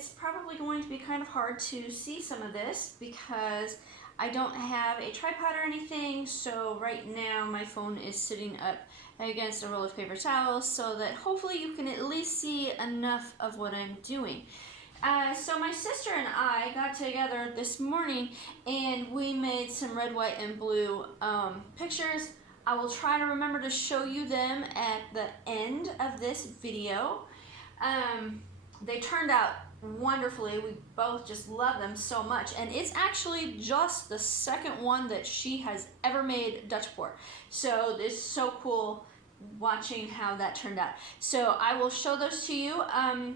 it's probably going to be kind of hard to see some of this because I don't have a tripod or anything, so right now my phone is sitting up against a roll of paper towels so that hopefully you can at least see enough of what I'm doing. So my sister and I got together this morning and we made some red, white, and blue pictures. I will try to remember to show you them at the end of this video. They turned out wonderfully. We both just love them so much, and it's actually just the second one that she has ever made Dutch pour. So it's so cool watching how that turned out. So I will show those to you,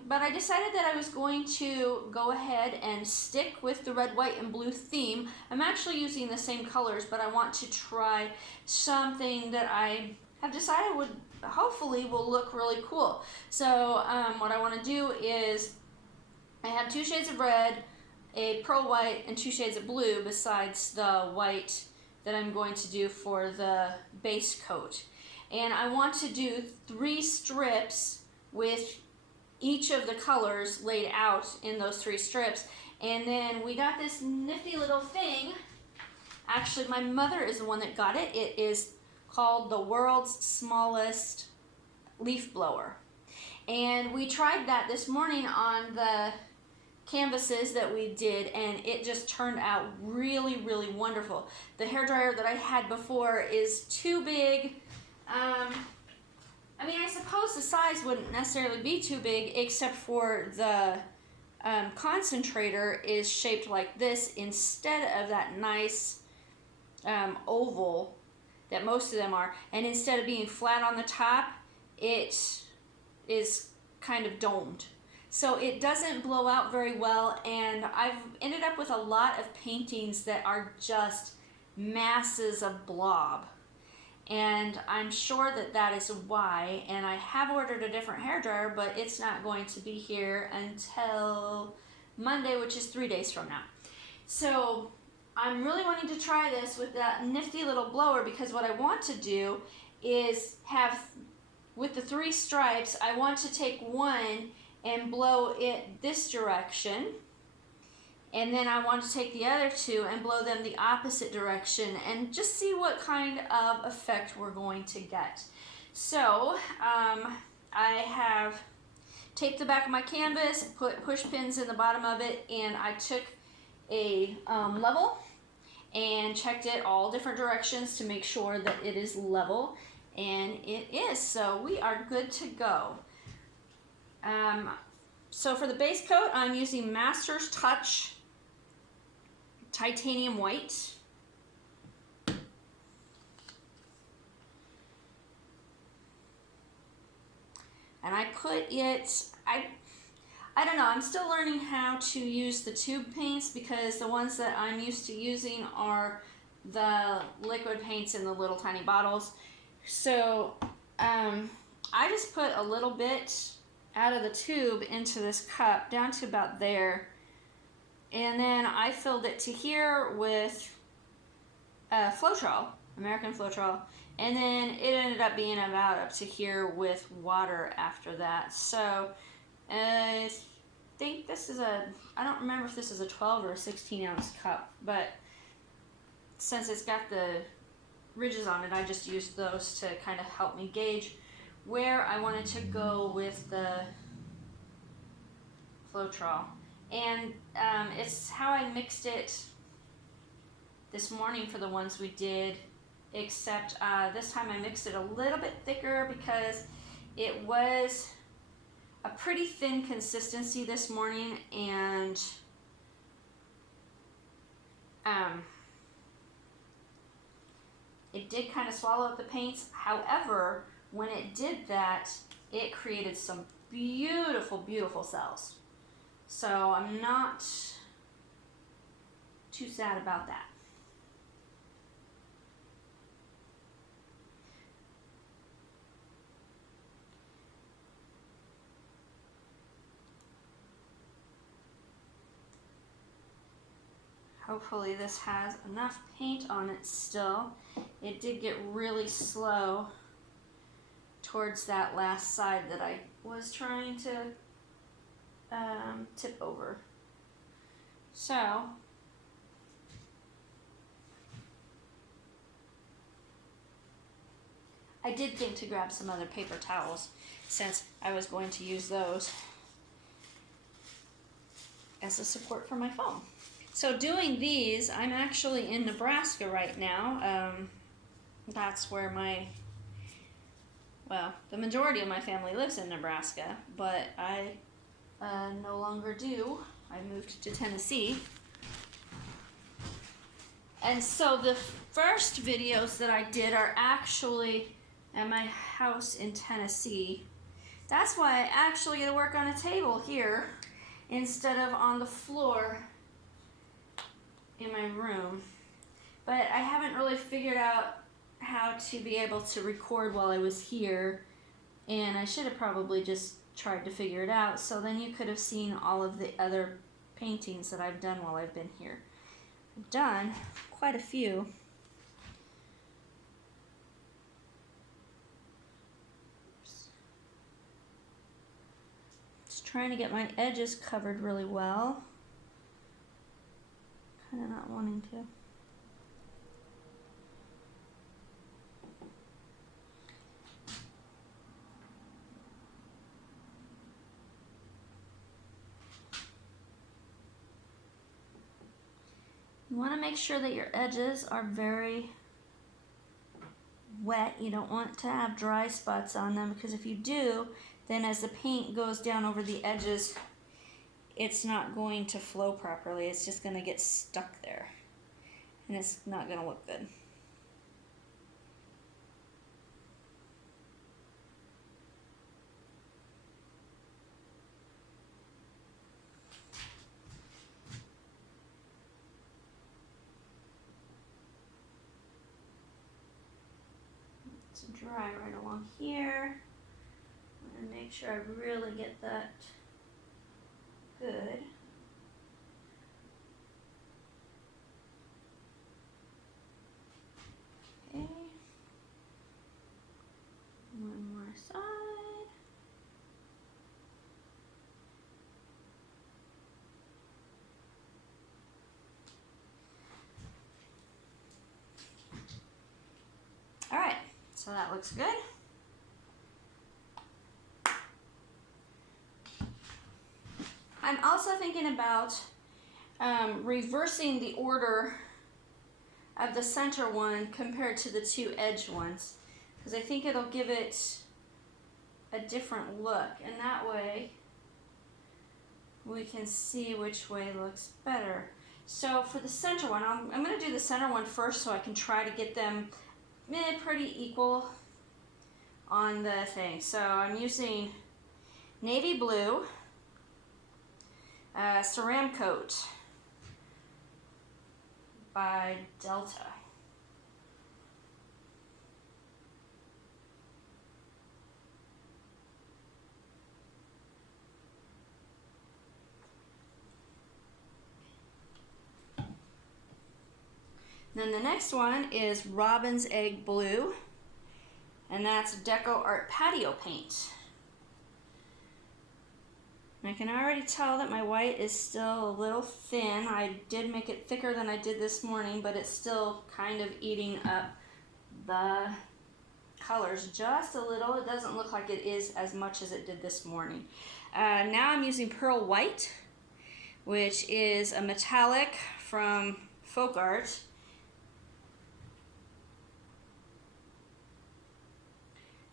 but I decided that I was going to go ahead and stick with the red, white, and blue theme. I'm actually using the same colors, but I want to try something that I have decided would hopefully will look really cool. So what I want to do is I have 2 shades of red, a pearl white, and 2 shades of blue besides the white that I'm going to do for the base coat. And I want to do 3 strips with each of the colors laid out in those 3 strips. And then we got this nifty little thing. Actually, my mother is the one that got it. It is called the world's smallest leaf blower. And we tried that this morning on the canvases that we did, and it just turned out really, really wonderful. The hairdryer that I had before is too big. I mean, I suppose the size wouldn't necessarily be too big, except for the concentrator is shaped like this instead of that nice oval that most of them are. And instead of being flat on the top, it is kind of domed. So it doesn't blow out very well, and I've ended up with a lot of paintings that are just masses of blob. And I'm sure that that is why, and I have ordered a different hairdryer, but it's not going to be here until Monday, which is 3 days from now. So I'm really wanting to try this with that nifty little blower, because what I want to do is have, with the 3 stripes, I want to take one and blow it this direction. And then I want to take the other 2 and blow them the opposite direction and just see what kind of effect we're going to get. So I have taped the back of my canvas, put push pins in the bottom of it, and I took a level and checked it all different directions to make sure that it is level, and it is. So we are good to go. So for the base coat, I'm using Master's Touch Titanium White. And I put it, I don't know, I'm still learning how to use the tube paints, because the ones that I'm used to using are the liquid paints in the little tiny bottles. So I just put a little bit out of the tube into this cup down to about there. And then I filled it to here with Floetrol, American Floetrol, and then it ended up being about up to here with water after that. So I think this is I don't remember if this is a 12 or a 16 ounce cup, but since it's got the ridges on it, I just used those to kind of help me gauge where I wanted to go with the Floetrol. And it's how I mixed it this morning for the ones we did, except this time I mixed it a little bit thicker because it was a pretty thin consistency this morning, and it did kind of swallow up the paints. However, when it did that, it created some beautiful, beautiful cells. So I'm not too sad about that. Hopefully this has enough paint on it still. It did get really slow towards that last side that I was trying to tip over. So I did think to grab some other paper towels since I was going to use those as a support for my phone. So doing these, I'm actually in Nebraska right now. That's where the majority of my family lives in Nebraska, but I no longer do. I moved to Tennessee. And so the first videos that I did are actually at my house in Tennessee. That's why I actually get to work on a table here instead of on the floor in my room. But I haven't really figured out how to be able to record while I was here, and I should have probably just tried to figure it out, so then you could have seen all of the other paintings that I've done while I've been here. I've done quite a few. Just trying to get my edges covered really well. Kind of not wanting to. You want to make sure that your edges are very wet. You don't want to have dry spots on them, because if you do, then as the paint goes down over the edges, it's not going to flow properly. It's just going to get stuck there, and it's not going to look good. Dry right along here. I'm going to make sure I really get that good. Okay. One more side. All right. So that looks good. I'm also thinking about reversing the order of the center one compared to the two edge ones, because I think it'll give it a different look, and that way we can see which way looks better. So for the center one, I'm going to do the center one first so I can try to get them pretty equal on the thing. So I'm using navy blue, Ceramcoat by Delta. Then the next one is Robin's Egg Blue, and that's DecoArt Patio paint. And I can already tell that my white is still a little thin. I did make it thicker than I did this morning, but it's still kind of eating up the colors just a little. It doesn't look like it is as much as it did this morning. Now I'm using Pearl White, which is a metallic from FolkArt.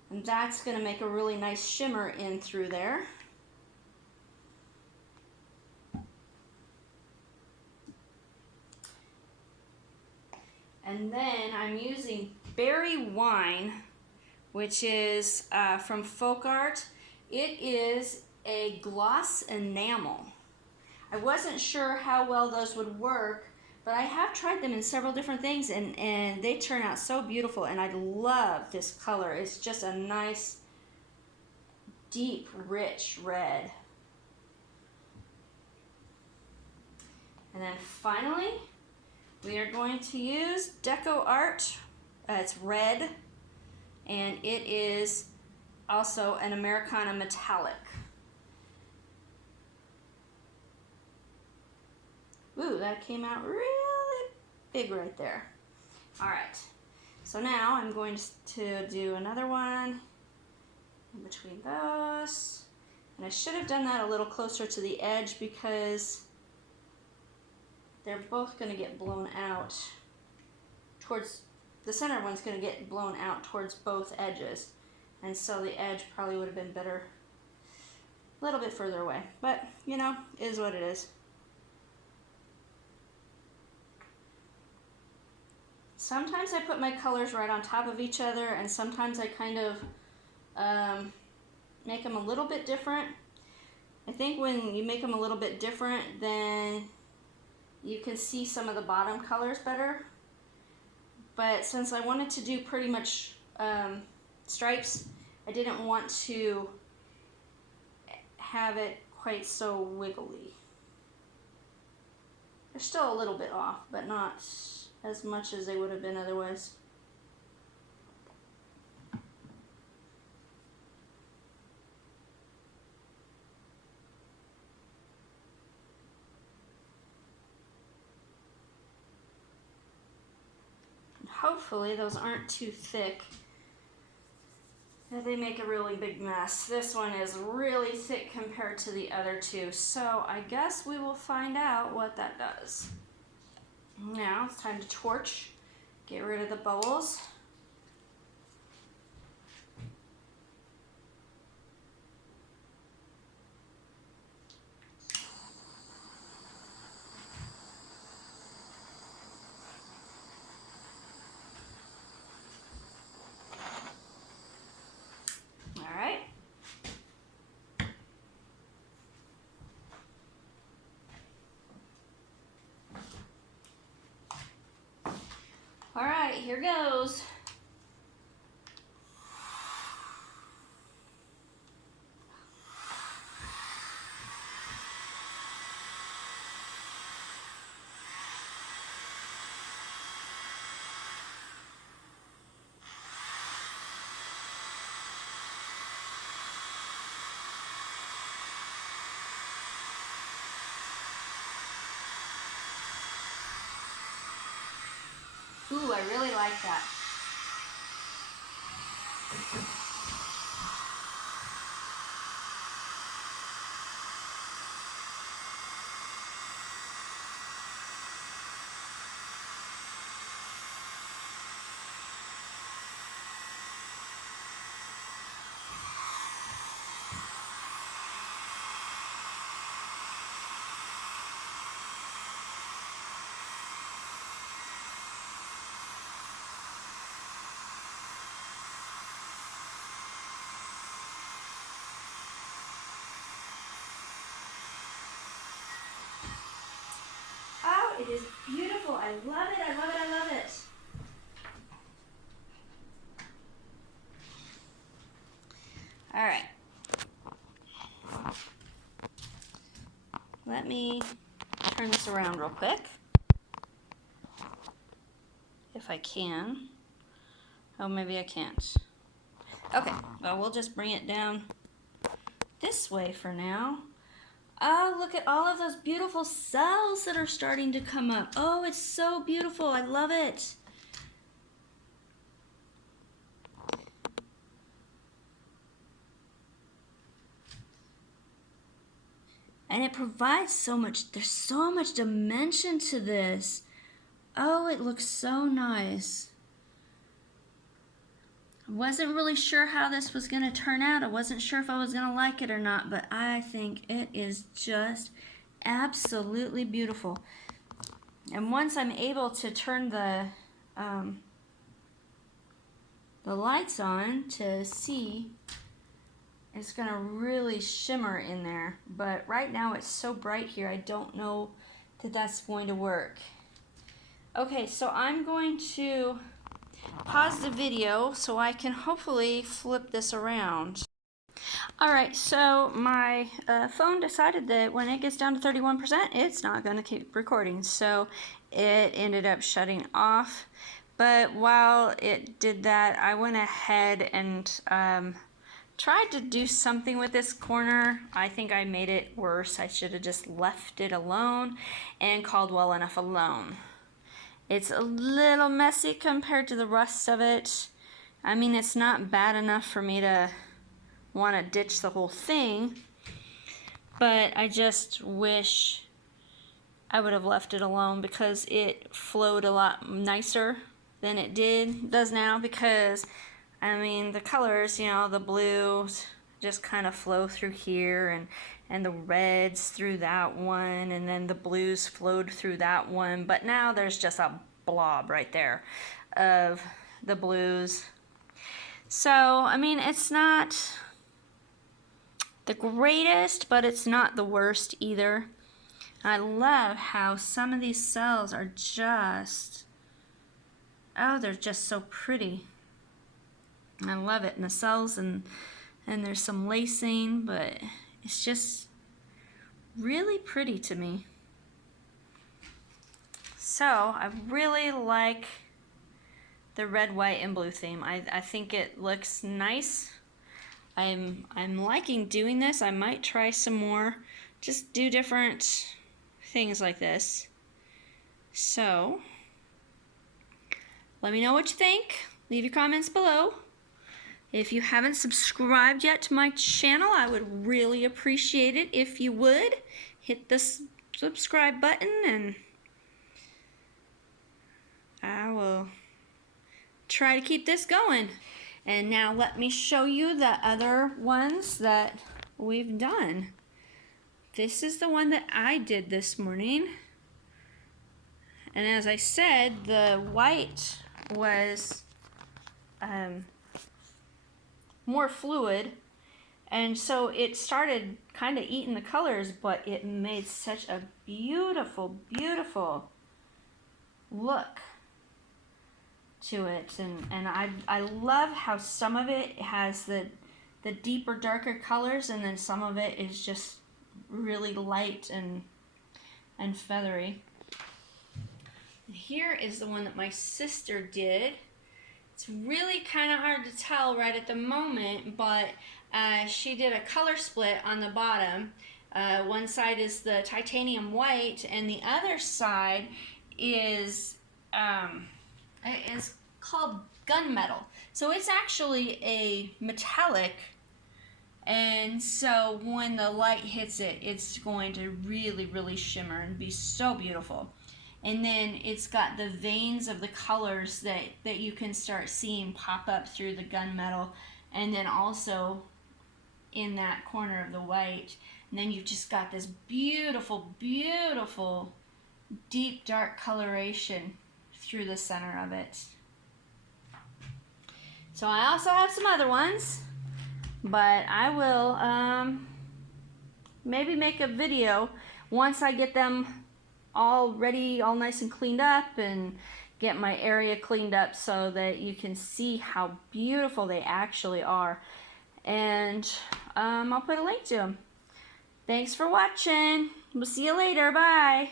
And that's going to make a really nice shimmer in through there. And then I'm using Berry Wine, which is from FolkArt. It is a gloss enamel. I wasn't sure how well those would work, but I have tried them in several different things, and they turn out so beautiful, and I love this color. It's just a nice, deep, rich red. And then finally, we are going to use DecoArt. It's red, and it is also an Americana metallic. Ooh, that came out really big right there. All right, so now I'm going to do another one in between those. And I should have done that a little closer to the edge because they're both going to get blown out towards, the center one's going to get blown out towards both edges. And so the edge probably would have been better a little bit further away. But, you know, it is what it is. Sometimes I put my colors right on top of each other, and sometimes I kind of make them a little bit different. I think when you make them a little bit different, then you can see some of the bottom colors better. But since I wanted to do pretty much stripes, I didn't want to have it quite so wiggly. They're still a little bit off, but not as much as they would have been otherwise. Hopefully those aren't too thick that they make a really big mess. This one is really thick compared to the other two, so I guess we will find out what that does. Now it's time to torch, get rid of the bubbles. All right, here goes. Ooh, I really like that. Oh, it is beautiful. I love it, I love it, I love it. All right. Let me turn this around real quick, if I can. Oh, maybe I can't. Okay, well, we'll just bring it down this way for now. Oh, look at all of those beautiful cells that are starting to come up. Oh, it's so beautiful. I love it. And it provides so much, there's so much dimension to this. Oh, it looks so nice. I wasn't really sure how this was going to turn out. I wasn't sure if I was going to like it or not, but I think it is just absolutely beautiful. And once I'm able to turn the lights on to see, it's going to really shimmer in there. But right now it's so bright here, I don't know that that's going to work. Okay, so I'm going to pause the video so I can hopefully flip this around. Alright, so my phone decided that when it gets down to 31%, it's not going to keep recording, so it ended up shutting off. But while it did that, I went ahead and tried to do something with this corner. I think I made it worse. I should have just left it alone and called well enough alone. It's a little messy compared to the rest of it. I mean, it's not bad enough for me to want to ditch the whole thing, but I just wish I would have left it alone because it flowed a lot nicer than it does now, because I mean the colors, you know, the blues just kind of flow through here, and the reds through that one, and then the blues flowed through that one, but now there's just a blob right there of the blues. So I mean, it's not the greatest, but it's not the worst either. I love how some of these cells are just, oh, they're just so pretty. I love it. And the cells, and there's some lacing, but it's just really pretty to me. So I really like the red, white, and blue theme. I think it looks nice. I'm liking doing this. I might try some more. Just do different things like this. So let me know what you think. Leave your comments below. If you haven't subscribed yet to my channel, I would really appreciate it if you would. Hit the subscribe button, and I will try to keep this going. And now let me show you the other ones that we've done. This is the one that I did this morning. And as I said, the white was more fluid, and so it started kind of eating the colors, but it made such a beautiful, beautiful look to it. And I love how some of it has the deeper, darker colors, and then some of it is just really light and feathery. And here is the one that my sister did. It's really kind of hard to tell right at the moment, but she did a color split on the bottom. One side is the titanium white, and the other side is called gunmetal. So it's actually a metallic, and so when the light hits it, it's going to really, really shimmer and be so beautiful. And then it's got the veins of the colors that you can start seeing pop up through the gunmetal, and then also in that corner of the white. And then you've just got this beautiful, beautiful, deep, dark coloration through the center of it. So I also have some other ones, but I will maybe make a video once I get them all ready, all nice and cleaned up, and get my area cleaned up so that you can see how beautiful they actually are. And I'll put a link to them. Thanks for watching. We'll see you later. Bye.